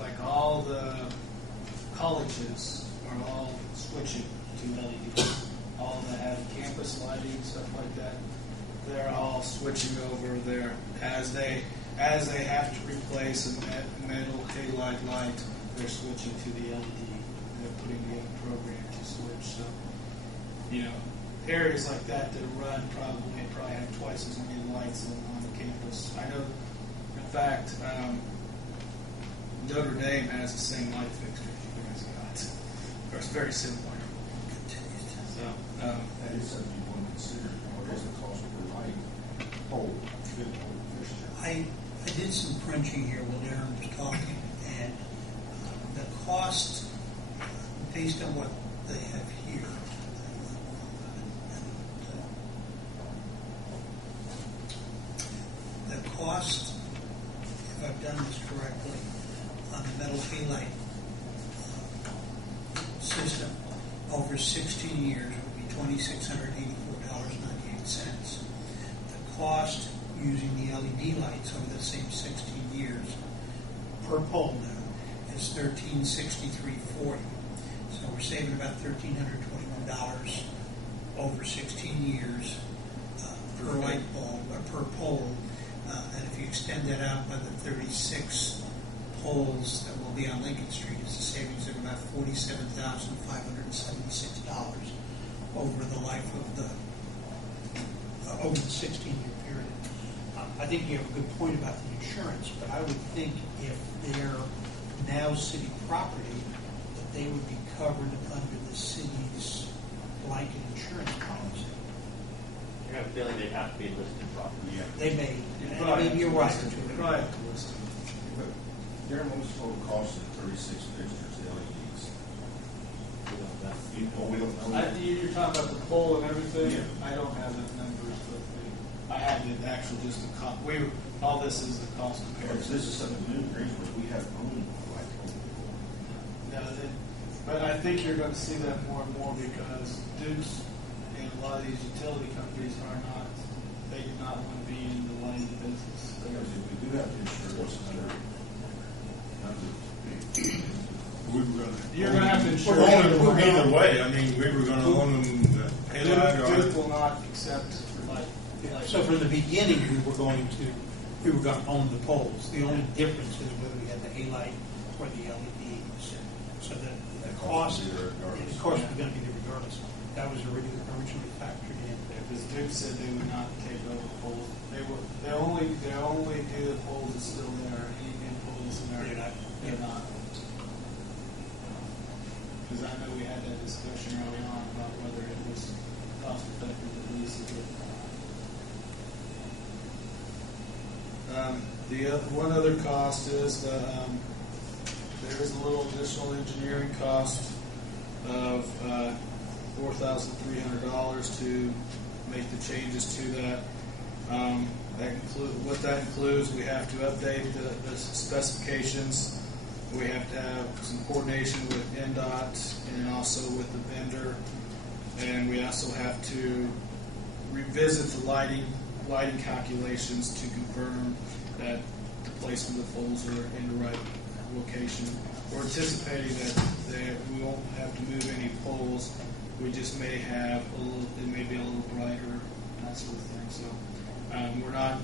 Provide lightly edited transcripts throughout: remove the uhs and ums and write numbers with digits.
Like all the colleges are all switching to LED. All that have campus lighting, stuff like that, they're all switching over there as they have to replace a metal halide light. They're switching to the LED. They're putting in a program to switch. So, areas like that run probably have twice as many lights on the campus. I know, in fact, Notre Dame has the same light fixtures you guys got. It's very similar. So that is something you want to consider. What is the cost per light pole? I did some crunching here while Darren was talking, and the cost, based on what they have here, the cost, if I've done this correctly, on the metal halide system over 16 years would be $2,684.98. The cost using the LED lights over the same 16 years per pole now is $1,363.40. So we're saving about $1,321 over 16 years per light bulb or per pole. And if you extend that out by the 36 poles that will be on Lincoln Street, it's a savings of about $47,576 over the life of over the 16-year period. I think you have a good point about the insurance, but I would think if they're now city property, that they would be covered under the city's blanket insurance policy. I have a feeling they'd have to be listed properly. Yeah. They may. Maybe you're right. Right. But Darren, what was the total cost of 36 fixtures, the LEDs? We don't know. You're talking about the pole and everything? Yeah. I don't have the numbers with me. I have the actual just the cost. All this is the cost comparison. This is something new in Greensburg. We have owned light pole before. No, but I think you're going to see that more and more because Duke's and a lot of these utility companies they do not want to be in the lighting business. Because if we do have to insure what's under You're going to have to insure Either way, I mean, we were going to own them. Duke will not accept light. So from the beginning, we were going to own the poles. The only difference is whether we had the halide or the LEDs. So the cost was going to be there regardless. That was originally factored in. Because Duke said they would not take over poles. They only do the poles that's still there. Any poles in there, they're not. Because I know we had that discussion early on about whether it was cost effective to lease it. The one other cost is there is a little additional engineering cost of $4,300 to make the changes to that. What that includes, we have to update the specifications. We have to have some coordination with NDOT and also with the vendor, and we also have to revisit the lighting calculations to confirm that the placement of the poles are in the right location. We're anticipating that we won't have to move any poles. We just may have it may be a little brighter, that sort of thing. So we're not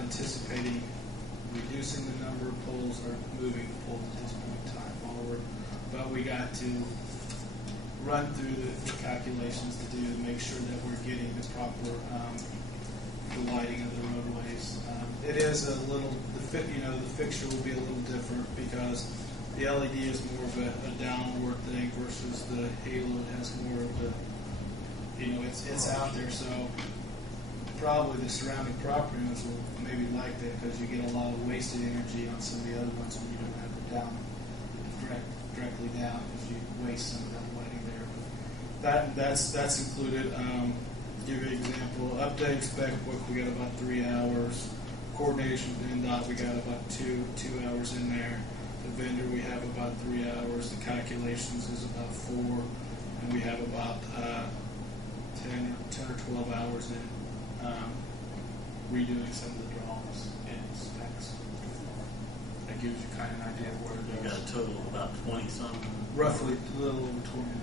anticipating reducing the number of poles or moving the poles at this point in time forward. But we got to run through the calculations to make sure that we're getting the proper the lighting of the roadways. It is a little, the fixture will be a little different because the LED is more of a downward thing versus the halo has more of the, it's out there. So probably the surrounding property owners will maybe like that because you get a lot of wasted energy on some of the other ones when you don't have it down directly down because you waste some of that lighting there. But that's included. Give you an example. Update spec book, we got about 3 hours. Coordination with NDOT, we got about two hours in there. The vendor, we have about 3 hours. The calculations is about 4, and we have about 10 or 12 hours in redoing some of the drawings and specs. That gives you kind of an idea of where total of about 20-some. roughly a little over 20 million.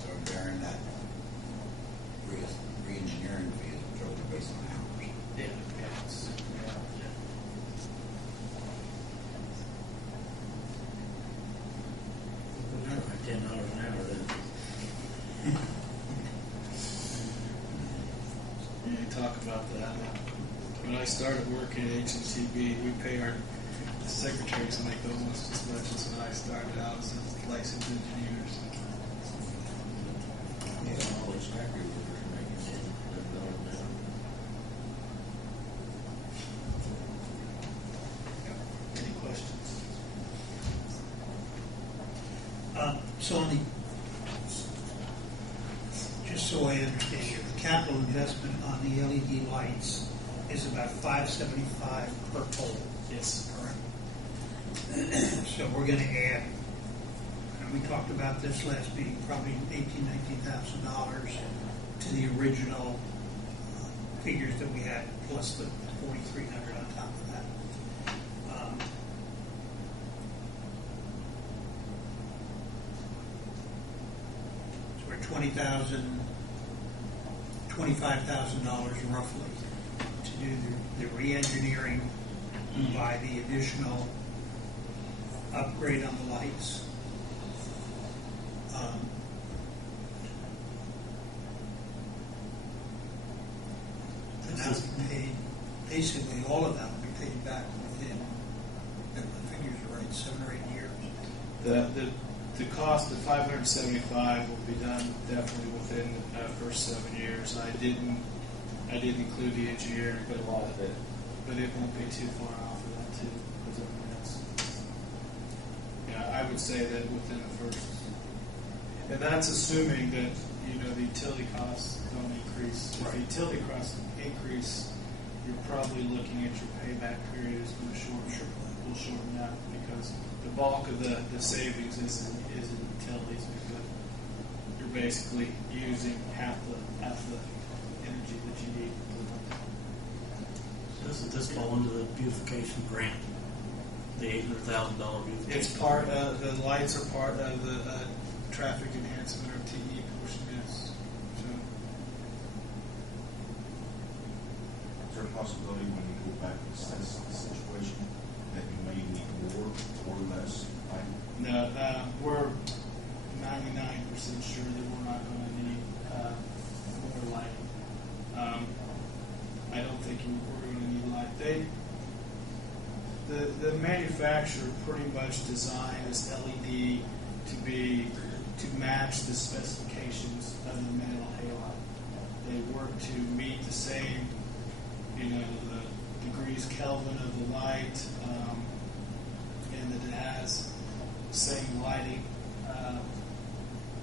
So during that re-engineering fee is totally based on hours. Yeah, it's, $10 an hour then. yeah, you talk about that. When I started working at HMCB, we pay our secretaries make almost as much as when I started out as licensed engineers. All those factory workers are making $10 an hour. Any questions? So on the, just so I understand here, the capital investment on the LED lights is about $575 per pole. Yes. Correct. So we're going to add, and we talked about this last meeting, probably $19,000 to the original figures that we had, plus the $4,300 on top of that. So we're $25,000 roughly to do the re-engineering by the additional upgrade on the lights. And that will be paid, basically all of that will be paid back within, if the figures are right, 7 or 8 years. The cost of 575 will be done definitely within the first 7 years. I didn't include the engineering, but it won't be too far off of that too. Because I mean, I would say that within the first, and that's assuming that the utility costs don't increase. If the utility costs increase, you're probably looking at your payback period is going to shorten out because the bulk of the savings is in utilities because you're basically using half the energy that you need. So doesn't this fall into the beautification grant? The $800,000 beautification? It's part of the lights are part of the traffic enhancement or TE portion. Yes. So Is there a possibility when you go back and assess the situation that you may need more or less? no, we're 99% sure that we're not going to need more lighting. I don't think we're going to need light. The manufacturer pretty much designed this LED to match the specifications of the metal halide. They work to meet the same, the degrees Kelvin of the light, and that it has the same lighting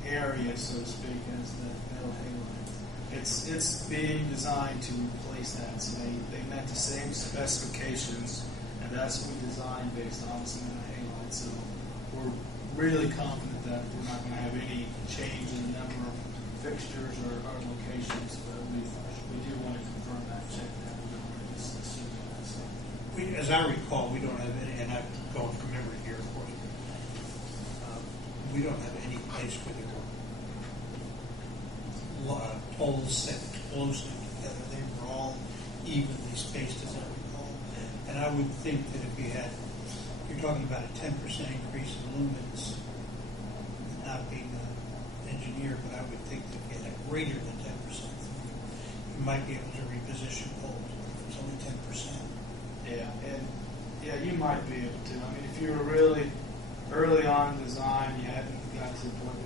area, so to speak, as the metal halide. It's being designed to replace that. So they met the same specifications, and that's what we designed based on this metal halide. So we're really confident that we're not going to have any change in the number of fixtures or locations, but we do want to confirm that, check that. We don't want to just assume that. So. As I recall, we don't have any, and I'm going from memory here, of course, we don't have any place where there were poles set closely together. They were all evenly spaced, as I recall. And I would think that if you're talking about a 10% increase in lumens, not being an engineer, but I would think that if you had a greater than 10%, you might be able to reposition poles. It's only 10%. Yeah, you might be able to. I mean, if you were really early on in design, you hadn't got to the point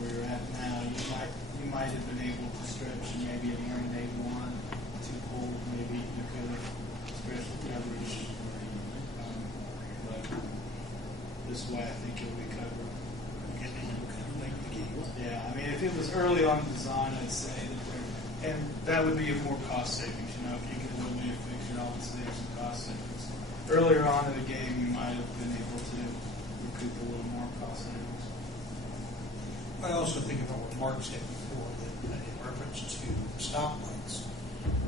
where you're at now, you might have been able to stretch and maybe eliminate 1, 2 poles. Maybe you could have stretched the coverage. But this way, I think it'll be covered. Yeah, I mean, if it was early on in design, I'd say that that would be a more cost savings. If you could eliminate a fixture, obviously there's some cost savings. Earlier on in the game, you might have been able to recoup a little more cost savings. I also think about what Mark said before, that in reference to stoplights,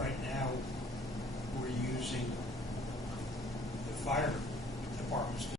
right now we're using the fire department's cost.